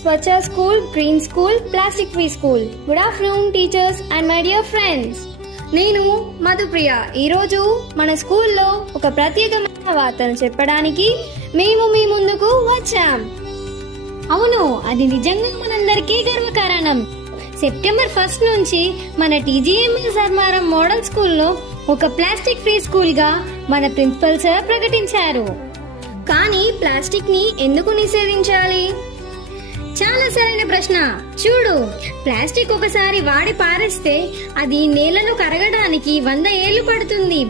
Swacha School, Green School, Plastic Free School. Good afternoon teachers and my dear friends. నేను మధుప్రియ. ఈరోజు మన స్కూల్లో ఒక ప్రత్యేకమైన వార్తను చెప్పడానికి మేము మీ ముందుకు వచ్చాం. అవును, అది నిజంగా మనందరికీ గర్వకారణం. సెప్టెంబర్ 1 నుంచి మన TGMS ధర్మారం మోడల్ స్కూల్లో ఒక ప్లాస్టిక్ ఫ్రీ స్కూల్గా మన ప్రిన్సిపల్ సార్ ప్రకటించారు. కానీ ప్లాస్టిక్ ని ఎందుకు నిషేధించాలి? చాలా సరైన ప్రశ్న. చూడు, ప్లాస్టిక్ ఒకసారి వాడి పారేస్తే అది నేలను కరగడానికి 100 ఏళ్లు పడుతుంది.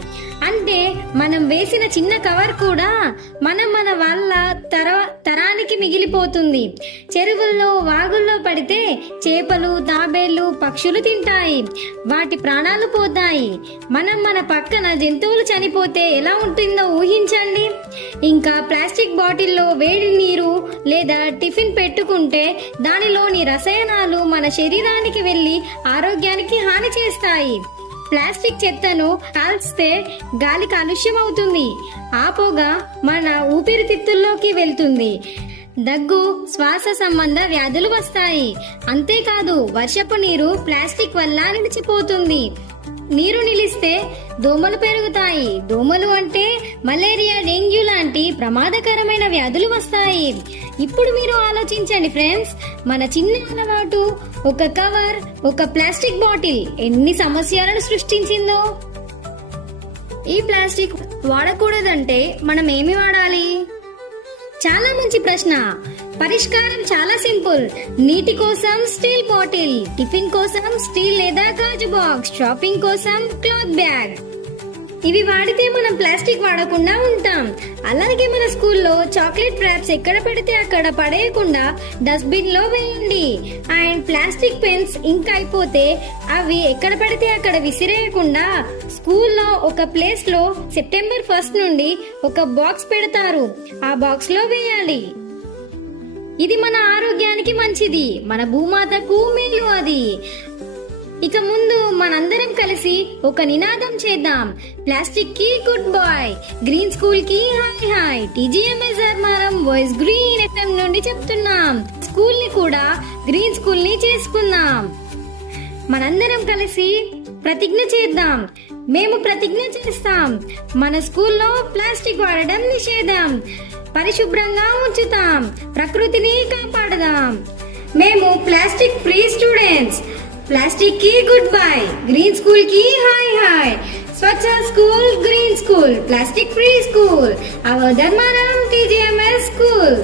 అంటే మనం వేసిన చిన్న కవర్ కూడా మన వాళ్ళ తరానికి మిగిలిపోతుంది. చెరువుల్లో వాగుల్లో పడితే చేపలు, తాబేళ్లు, పక్షులు తింటాయి, వాటి ప్రాణాలు పోతాయి. మన పక్కన జంతువులు చనిపోతే ఎలా ఉంటుందో ఊహించండి. ఇంకా ప్లాస్టిక్ బాటిల్లో వేడి నీరు లేదా టిఫిన్ పెట్టుకుంటే దానిలోని రసాయనాలు మన శరీరానికి వెళ్లి ఆరోగ్యానికి హాని చేస్తాయి. ప్లాస్టిక్ చెత్తను కాల్స్తే గాలి కాలుష్యం అవుతుంది. ఆ పొగ మన ఊపిరితిత్తుల్లోకి వెళ్తుంది. దగ్గు, శ్వాస సంబంధ వ్యాధులు వస్తాయి. అంతేకాదు, వర్షపు నీరు ప్లాస్టిక్ వల్ల నిలిచిపోతుంది. నీరు నిలిస్తే దోమలు పెరుగుతాయి. దోమలు అంటే మలేరియా, డెంగ్యూ లాంటి ప్రమాదకరమైన వ్యాధులు వస్తాయి. ఇప్పుడు మీరు ఆలోచించండి ఫ్రెండ్స్, మన చిన్న అలవాటు, ఒక కవర్, ఒక ప్లాస్టిక్ బాటిల్ ఎన్ని సమస్యలను సృష్టించిందో. ఈ ప్లాస్టిక్ వాడకూడదంటే మనం ఏమి వాడాలి? చాలా మంచి ప్రశ్న. పరిష్కారం చాలా సింపుల్. నీటి కోసం స్టీల్ బాటిల్, టిఫిన్ కోసం స్టీల్ లేదా గాజు బాక్స్, షాపింగ్ కోసం క్లాత్ బ్యాగ్. ఇవి వాడితే మనం ప్లాస్టిక్ వాడకుండా ఉంటాం. అలాగే మన స్కూల్లో చాక్లెట్ ర్యాప్స్ ఎక్కడ పడితే అక్కడ పడేయకుండా డస్ట్బిన్ లో వేయండి. అండ్ ప్లాస్టిక్ పెన్స్ ఇంక్ అయిపోతే అవి ఎక్కడ పడితే అక్కడ విసిరేయకుండా స్కూల్లో ఒక ప్లేస్ లో సెప్టెంబర్ 1 నుండి ఒక బాక్స్ పెడతారు, ఆ బాక్స్ లో వేయాలి. ఇది మన ఆరోగ్యానికి మంచిది, మన భూమాతకు మేలు. అది ఇక ముందు మనందరం కలిసి ఒక నినాదం చేద్దాం. ప్లాస్టిక్ కి గుడ్ బాయ్, గ్రీన్ స్కూల్ కి hi hi. TGMS Dharmaram voice green FM నుండి చెప్తున్నాం. స్కూల్ ని కూడా గ్రీన్ స్కూల్ ని చేసుకుందాం. మనందరం కలిసి ప్రతిజ్ఞ చేద్దాం. మేము ప్రతిజ్ఞ చేస్తాం. మన స్కూల్లో ప్లాస్టిక్ వాడడం నిషేధం, పరిశుభ్రంగా ఉంచుతాం, ప్రకృతిని కాపాడదాం. మేము ప్లాస్టిక్ ఫ్రీ స్టూడెంట్స్. ప్లాస్టిక్ కి గుడ్ బై, గ్రీన్ స్కూల్ కి హాయ్ హాయ్. స్వచ్ఛ school, green school, plastic free school, our Dharmaram TGMS school.